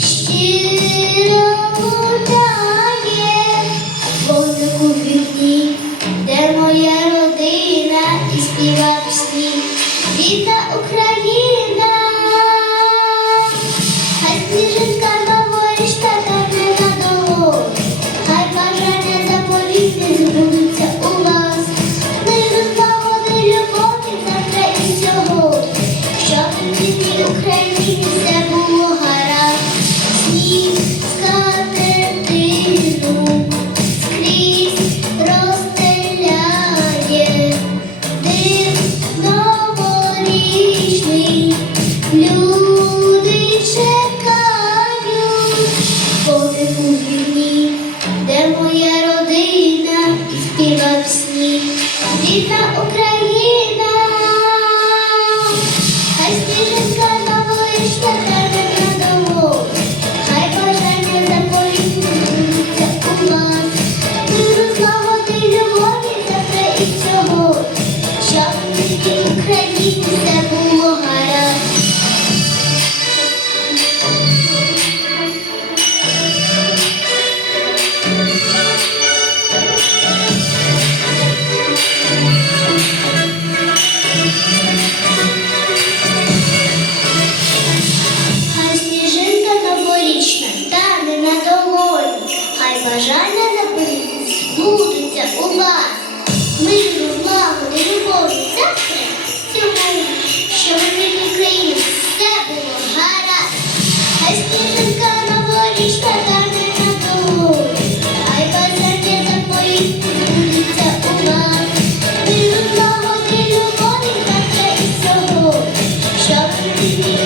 щиро гуляє, не в Felices. Рідна Україна, хай сніжинка новорічна тебе на дому, хай бажання заповітне збудуться у нас, миру, злагоди, любові добре і цього, щоб в рідній Україні все було бажання заповітне збудуться у вас. Ми Миру, злагоди, любові завтра сьогодні, що в рідній країні все було гаразд. Хай сніжинка новорічна тане на долоні, хай бажання заповітне збудуться у вас. Миру, злагоди, любові завтра і сьогодні, що в рідній